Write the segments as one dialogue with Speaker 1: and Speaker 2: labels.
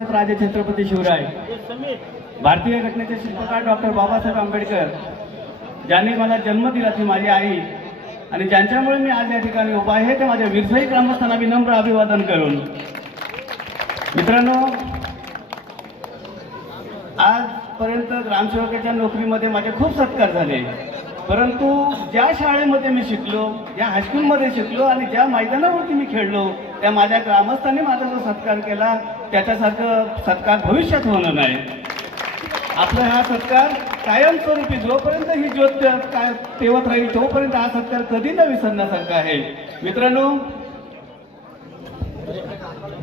Speaker 1: राजे छत्रपती शिवराय. भारतीय घटनेचे शिल्पकार डॉक्टर बाबासाहेब आंबेडकर ज्यांनी मला जन्म दिला ती माझी आई आणि ज्यांच्यामुळे मी आज या ठिकाणी उभा आहे ते माझ्या विरसाई ग्रामस्थांना विनम्र अभिवादन करून. मित्रांनो आजपर्यंत ग्रामसेवकाच्या नोकरीमध्ये माझे खूप सत्कार झाले. परंतु ज्या शाळेमध्ये मी शिकलो ज्या हायस्कूलमध्ये शिकलो आणि ज्या मैदानावरती मी खेळलो त्या माझ्या ग्रामस्थांनी माझा जो सत्कार केला त्याच्यासारखं सत्कार भविष्यात होणार नाही. आपला हा सत्कार कायमस्वरूपी जोपर्यंत ही ज्योत काय तेवत राहील तोपर्यंत हा सत्कार कधी न विसरण्यासारखा आहे. मित्रांनो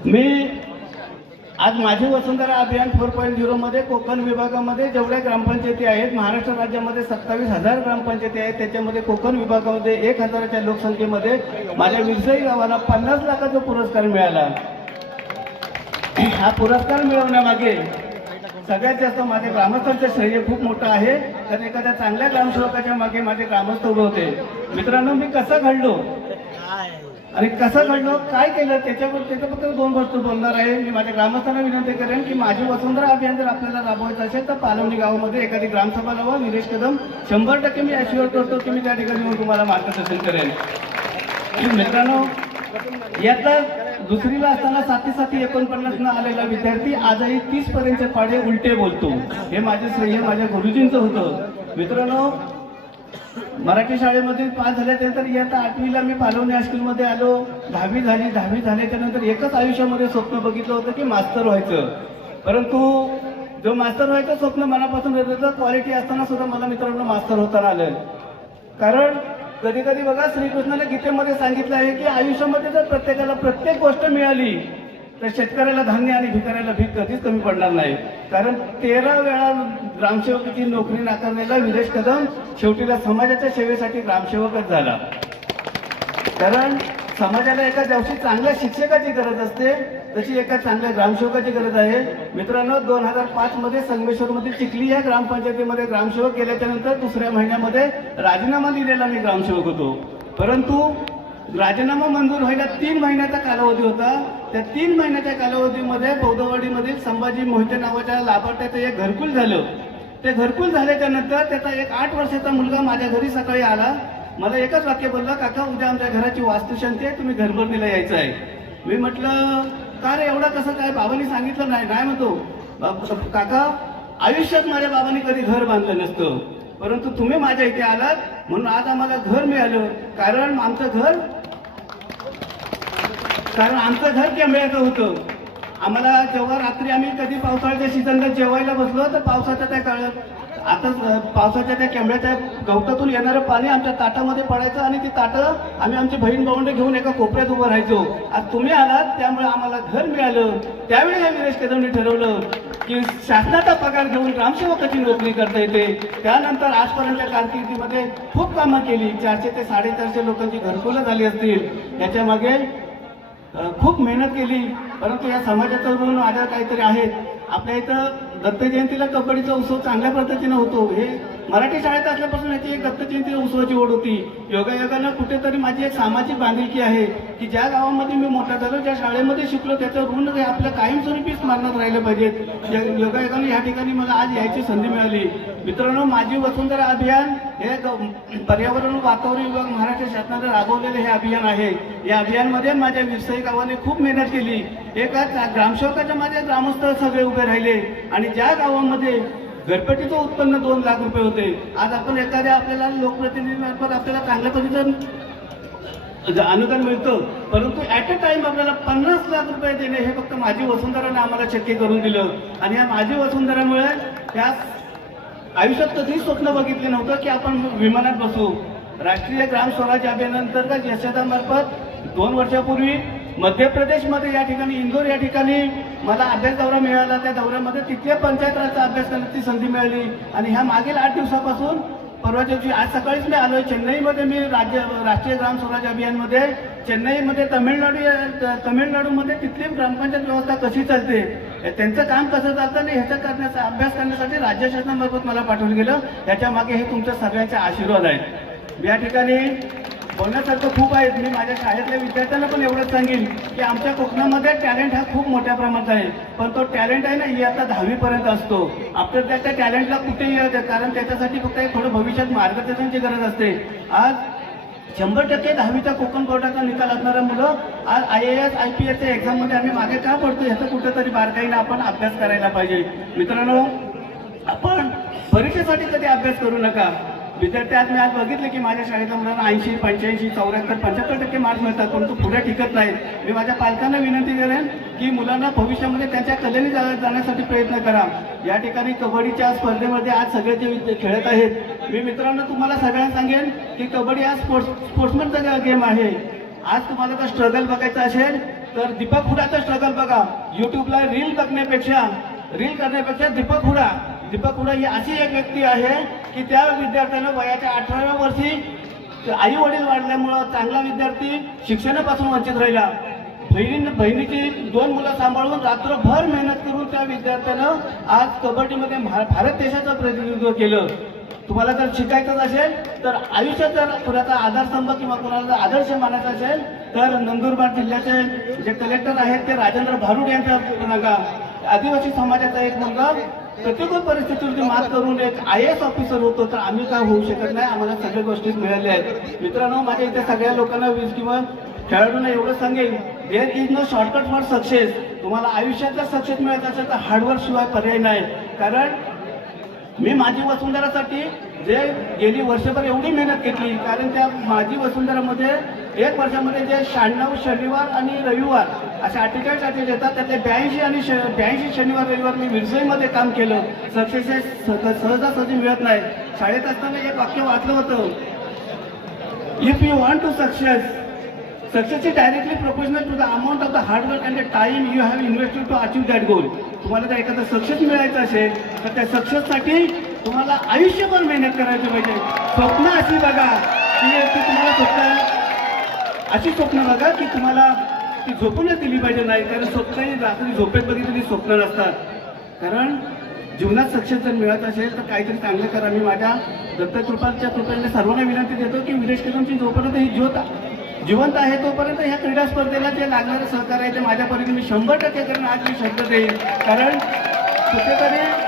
Speaker 1: मी आज माझी वसुंधरा अभियान फोर पॉईंट झिरोमध्ये कोकण विभागामध्ये जेवढ्या ग्रामपंचायती आहेत महाराष्ट्र राज्यामध्ये सत्तावीस हजार ग्रामपंचायती आहेत त्याच्यामध्ये कोकण विभागामध्ये एक हजाराच्या लोकसंख्येमध्ये माझ्या विरसाई गावाला पन्नास लाखाचा पुरस्कार मिळाला. हा पुरस्कार मिळवण्यामागे सगळ्यात जास्त माझ्या ग्रामस्थांचं श्रेय खूप मोठं आहे. तर एखाद्या चांगल्या ग्रामसेवकाच्या मागे माझे ग्रामस्थ उभे होते. मित्रांनो मी कसं घडलो? आणि कसं घडलं? काय केलं? त्याच्यावर त्याच्याबद्दल दोन गोष्ट बोलणार आहे. मी माझ्या ग्रामस्थांना विनंती करेन की माझी वसुंधरा अभियान जर आपल्याला राबवायचं असेल तर पालवणी गावामध्ये एखादी ग्रामसभा लावा. निलेश कदम शंभर टक्के मी अश्युअर करतो की मी त्या ठिकाणी येऊन तुम्हाला मार्गदर्शन करेन. मित्रांनो यातला दुसरीला असताना साती साती एकोणपन्नास न आलेला विद्यार्थी आजही तीस पर्यंतचे पाडे उलटे बोलतो. हे माझे श्रेय माझ्या गुरुजींचं होतं. मित्रांनो मराठी शाळेमध्ये पास झाल्याच्यानंतर इयत्ता आठवीला मी पालवणी हायस्कूलमध्ये आलो. दहावी झाली दहावी झाल्याच्यानंतर एकच आयुष्यामध्ये स्वप्न बघितलं होतं की मास्तर व्हायचं. परंतु जो मास्तर व्हायचं स्वप्न मनापासून क्वालिटी असताना सुद्धा मला मित्रांनो मास्तर होताना आलं. कारण कधी कधी बघा श्रीकृष्णाने गीतेमध्ये सांगितलं आहे की आयुष्यामध्ये जर प्रत्येकाला प्रत्येक गोष्ट मिळाली तर शेतकऱ्याला धान्य आणि भिकाऱ्याला भीक कधीच कमी पडणार नाही. कारण तेरा वेळा ग्रामसेवकाची नोकरी नाकारलेला विदेश कदम शेवटीला समाजाच्या सेवेसाठी ग्रामसेवकच झाला. कारण समाजाला एका दिवशी चांगल्या शिक्षकाची गरज असते तशी एका चांगल्या ग्रामसेवकाची गरज आहे. मित्रांनो दोन हजार पाच मध्ये संगमेश्वरमध्ये चिखली या ग्रामपंचायतीमध्ये ग्रामसेवक गेल्याच्यानंतर दुसऱ्या महिन्यामध्ये राजीनामा दिलेला मी ग्रामसेवक होतो. परंतु राजीनामा मंजूर व्हायला तीन महिन्याचा कालावधी होता. त्या तीन महिन्याच्या कालावधीमध्ये बौद्धवाडीमधील संभाजी मोहिते नावाच्या लाभार्थ्याचं एक घरकुल झालं. ते घरकुल झाल्याच्यानंतर त्याचा एक आठ वर्षाचा मुलगा माझ्या घरी सकाळी आला. मला एकच वाक्य बोललं काका उद्या आमच्या घराची वास्तुशांती आहे तुम्ही घरभरणीला यायचं आहे. मी म्हटलं का रे एवढं कसं काय? बाबांनी सांगितलं नाही. नाही म्हणतो काका आयुष्यात माझ्या बाबांनी कधी घर बांधलं नसतं. परंतु तुम्ही माझ्या इथे आलात म्हणून आज आम्हाला घर मिळालं. कारण आमचं घर कारण आमचं घर केंबळ्याचं होतं. आम्हाला जेव्हा रात्री आम्ही कधी पावसाळ्याच्या सीझनला जेवायला बसलो तर पावसाचा त्या काळात? आता पावसाच्या त्या केंबड्याच्या गवतातून येणारं पाणी आमच्या ताटामध्ये पडायचं आणि ती ताटं आम्ही आमची बहीण भावंड घेऊन एका कोपऱ्यात उभं राहायचो. आज तुम्ही आलात त्यामुळे आम्हाला घर मिळालं. त्यावेळी या विरेश कदमने ठरवलं की शासनाचा पगार घेऊन ग्रामसेवकाची नोकरी करता येते. त्यानंतर आजपर्यंतच्या कारकिर्दीमध्ये खूप कामं केली. चारशे ते साडेचारशे लोकांची घरकुलं झाली असतील. याच्यामागे खूप मेहनत केली. परंतु या समाजाचं ऋण माझ्या काहीतरी आहेत. आपल्या इथं दत्त जयंतीला कबड्डीचा उत्सव चांगल्या पद्धतीनं होतो. हे मराठी शाळेत असल्यापासून याची एक दत्त जयंती उत्सवाची ओढ होती. योगायोगानं कुठेतरी माझी एक सामाजिक बांधिलकी आहे की ज्या गावामध्ये मी मोठा झालो ज्या शाळेमध्ये शिकलो त्याचं ऋण हे आपलं कायमस्वरूपी स्मरणात राहिलं पाहिजेत. योगायोगानं या ठिकाणी मला आज यायची संधी मिळाली. मित्रांनो माझी वसुंधरा अभियान हे ग- पर्यावरण वातावरण विभाग महाराष्ट्र शासनाने राबवलेले हे अभियान आहे. या अभियानमध्ये माझ्या व्यावसायिक गावाने खूप मेहनत केली. एका ग्रामसेवकाच्या माझ्या ग्रामस्थ सगळे रुपये राहिले. आणि ज्या गावामध्ये घरपट्टीचं उत्पन्न दोन लाख रुपये होते आज आपण एखाद्या आपल्याला लोकप्रतिनिधीमार्फत आपल्याला चांगल्या पद्धतीचं अनुदान मिळतं. परंतु ॲट अ टाइम आपल्याला पन्नास लाख रुपये देणे हे फक्त माझी वसुंधराने आम्हाला शक्य करून दिलं. आणि या माझी वसुंधरामुळे त्या आयुष्यात कधीच स्वप्न बघितले नव्हतं की आपण विमानात बसू. राष्ट्रीय ग्राम स्वराज अभियानांतर्गत यशदामार्फत दोन वर्षापूर्वी मध्य प्रदेशमध्ये या ठिकाणी इंदोर या ठिकाणी मला अभ्यास दौरा मिळाला. त्या दौऱ्यामध्ये तिथल्या पंचायत राजचा अभ्यास करण्याची संधी मिळाली. आणि ह्या मागील आठ दिवसापासून परवाच्या दिवशी आज सकाळीच मी आलोय. चेन्नईमध्ये मी राज्य राष्ट्रीय ग्राम स्वराज अभियानमध्ये चेन्नईमध्ये तमिळनाडू या तमिळनाडूमध्ये तिथली ग्रामपंचायत व्यवस्था कशी चालते त्यांचं काम कसं चालतं आणि ह्याचा करण्याचा अभ्यास करण्यासाठी राज्य शासनामार्फत मला पाठवलं गेलं. त्याच्यामागे हे तुमच्या सगळ्यांचे आशीर्वाद आहेत. या ठिकाणी बोलण्यासारखं खूप आहेत. मी माझ्या शाळेतल्या विद्यार्थ्यांना पण एवढंच सांगेन की आमच्या कोकणामध्ये टॅलेंट हा खूप मोठ्या प्रमाणात आहे. पण तो टॅलेंट आहे ना इयत्ता दहावीपर्यंत असतो. आपल्या त्या त्या टॅलेंटला कुठेही येऊ द्या, कारण त्याच्यासाठी फक्त एक थोडं भविष्यात मार्गदर्शनाची गरज असते. आज शंभर टक्के दहावीचा कोकण बोर्डाचा निकाल असणाऱ्या मुलं आज I A S I P एसच्या एक्झाममध्ये आम्ही मागे का पडतो ह्याचं कुठेतरी बारकाईनं आपण अभ्यास करायला पाहिजे. मित्रांनो आपण परीक्षेसाठी कधी अभ्यास करू नका? विद्यार्थ्यात मी आज बघितलं की माझ्या शाळेतल्या मुलांना ऐंशी पंच्याऐंशी चौऱ्याहत्तर पंच्याहत्तर टक्के मार्क्स मिळतात परंतु पुढे टिकत नाहीत. मी माझ्या पालकांना विनंती करेन की मुलांना भविष्यामध्ये त्यांच्या कलेने जाण्यासाठी प्रयत्न करा. या ठिकाणी कबड्डीच्या स्पर्धेमध्ये आज सगळे जे खेळत आहेत मी मित्रांनो तुम्हाला सगळ्यांना सांगेन की कबड्डी हा स्पोर्ट्स स्पोर्ट्समनचा गेम आहे. आज तुम्हाला जर स्ट्रगल बघायचं असेल तर दीपक हुडाचा स्ट्रगल बघा. युट्यूबला रील बघण्यापेक्षा रील करण्यापेक्षा दीपक हुडा. दीपक हुडा ही अशी एक व्यक्ती आहे की त्या विद्यार्थ्यानं वयाच्या अठराव्या वर्षी आई वडील वाढल्यामुळं चांगला विद्यार्थी शिक्षणापासून वंचित राहिला. बहिणी बहिणीची दोन मुलं सांभाळून रात्रभर मेहनत करून त्या विद्यार्थ्यानं आज कबड्डीमध्ये भारत देशाचं प्रतिनिधित्व केलं. तुम्हाला जर शिकायचंच असेल तर आयुष्यात जर कुणाचा आधारस्तंभ किंवा कुणाला जर आदर्श मानायचा असेल तर नंदुरबार जिल्ह्याचे जे कलेक्टर आहेत ते राजेंद्र भारुड यांचा नका आदिवासी समाजाचा एक मुलगा प्रतिकूल परिस्थितीवरती मात करून एक आय एस ऑफिसर होतो तर आम्ही काय होऊ शकत नाही? आम्हाला सगळ्या गोष्टी मिळाल्या आहेत. मित्रांनो माझ्या इथे सगळ्या लोकांना वीज किंवा खेळाडूंना एवढं सांगेन there is no shortcut for success तुम्हाला आयुष्यात जर सक्सेस मिळत असेल तर हार्डवर्क शिवाय पर्याय नाही. कारण मी माझी वसुंधरासाठी जे गेली वर्षभर एवढी मेहनत घेतली कारण त्या माझी वसुंधरामध्ये एक वर्षामध्ये जे शहाण्णव शनिवार आणि रविवार असे अठ्ठेचाळीस अठ्ठेचाळीस येतात त्यातले ब्याऐंशी आणि श ब्याऐंशी शनिवार रविवार मी विरजईमध्ये काम केलं. सक्सेस हे सह सहजासहजी मिळत नाही. शाळेत असताना एक वाक्य वाचलं होतं. If you want to success success is directly proportional to the amount of the hard work and the time you have invested to achieve that goal तुम्हाला जर एखादा सक्सेस मिळायचं असेल तर त्या सक्सेससाठी तुम्हाला आयुष्यभर मेहनत करायची पाहिजे. स्वप्न अशी बघा की ती तुम्हाला स्वप्न अशी स्वप्न बघा की तुम्हाला ती झोपूनच दिली पाहिजे नाही कारण स्वप्न ही रात्री झोपेत बघितलेली स्वप्न नसतात. कारण जीवनात सक्सेस जर मिळत असेल तर काहीतरी चांगलं करा. मी माझ्या दत्तकृपाच्या कृपेने सर्वांना विनंती देतो की विदेश कदमची जोपर्यंत ही ज्योत जिवंत आहे तोपर्यंत ह्या क्रीडा स्पर्धेला जे लागणारं सहकार्य आहे ते माझ्यापर्यंत मी शंभर टक्के करेन. आज मी शब्द देईन. कारण कुठेतरी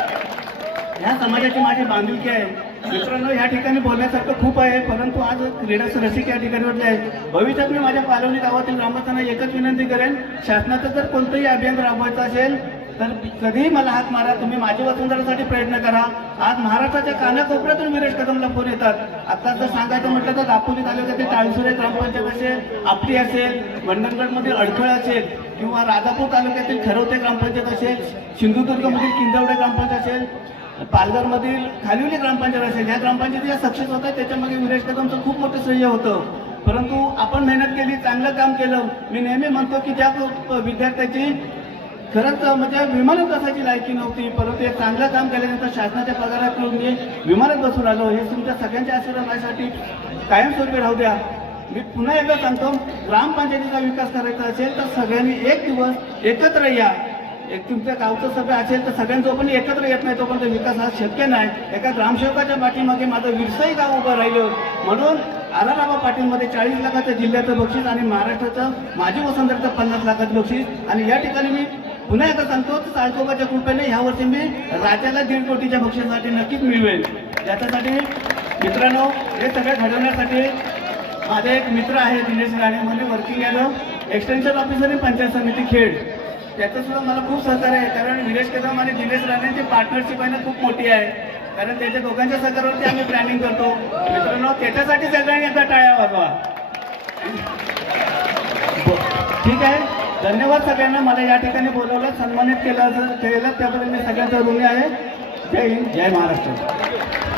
Speaker 1: ह्या समाजाची माझी बांधिलकी आहे. मित्रांनो या ठिकाणी बोलण्यासारखं खूप आहे परंतु आज क्रीडा रसिक या ठिकाणीवरती आहे भविष्यात मी माझ्या पालवणी गावातील ग्रामस्थांना एकच विनंती करेन शासनाचं जर कोणतंही अभियान राबवायचं असेल तर कधीही मला हात मारा तुम्ही माझी वसुंधरासाठी प्रयत्न करा. आज महाराष्ट्राच्या कानाकोपऱ्यातून विरेश कदमला फोन येतात. आता जर सांगायचं म्हटलं तर दापोली तालुक्यातील टाळसुरे ग्रामपंचायत असेल आपली असेल मंडणगडमधील अडखळ असेल किंवा राजापूर तालुक्यातील खरवते ग्रामपंचायत असेल सिंधुदुर्गमधील किंदवडे ग्रामपंचायत असेल पालघरमधील खालिवली ग्रामपंचायत असेल ह्या ग्रामपंचायती ज्या सक्सेस होतात त्याच्यामध्ये विरेश कदमचं खूप मोठं श्रेय होतं. परंतु आपण मेहनत केली चांगलं काम केलं. मी नेहमी म्हणतो की ज्या विद्यार्थ्याची खरंच म्हणजे विमानात बसायची लायकी नव्हती परंतु एक चांगलं काम केल्यानंतर शासनाच्या पगारात मी विमानात बसून आलो. हे तुमच्या सगळ्यांच्या आशीर्वादासाठी कायमस्वरूपी राहू द्या. मी पुन्हा एकदा सांगतो ग्रामपंचायतीचा विकास करायचा असेल तर सगळ्यांनी एक दिवस एकत्र या. एक तुमच्या गावचं सगळं असेल तर सगळ्यांचं पण एकत्र येत नाही तोपर्यंत विकास हा शक्य नाही. एका ग्रामसेवकाच्या पाठीमागे माझं विरसही गाव उभं राहिलं. म्हणून आराराबा पाटीलमध्ये चाळीस लाखाचं जिल्ह्याचं बक्षीस आणि महाराष्ट्राचं माझी वसंतचं पन्नास लाखाचं बक्षीस. आणि या ठिकाणी मी पुन्हा एकदा सांगतो साळकोबाच्या कृपेने ह्या वर्षी मी राज्याला दीड कोटीच्या बक्षिसासाठी नक्कीच मिळवेल. त्याच्यासाठी मित्रांनो हे सगळं घडवण्यासाठी माझे एक मित्र आहे दिनेश राणे म्हणजे वर्किंग यादव एक्सटेन्शन ऑफिसर आणि पंचायत समिती खेड. त्याचं सुद्धा मला खूप सहकार्य आहे. कारण विरेश कदम आणि दिनेश राणेंची पार्टनरशिप आहे ना खूप मोठी आहे. कारण त्याच्या दोघांच्या सहकार्यावरती आम्ही प्लॅनिंग करतो. मित्रांनो त्याच्यासाठी सगळ्यांनी आता टाळ्या वाजवा. ठीक आहे? धन्यवाद सगळ्यांना. मला या ठिकाणी बोलवलं सन्मानित केलं केलं. त्याबद्दल मी सगळ्यांचा ऋणी आहे. जय हिंद जय महाराष्ट्र.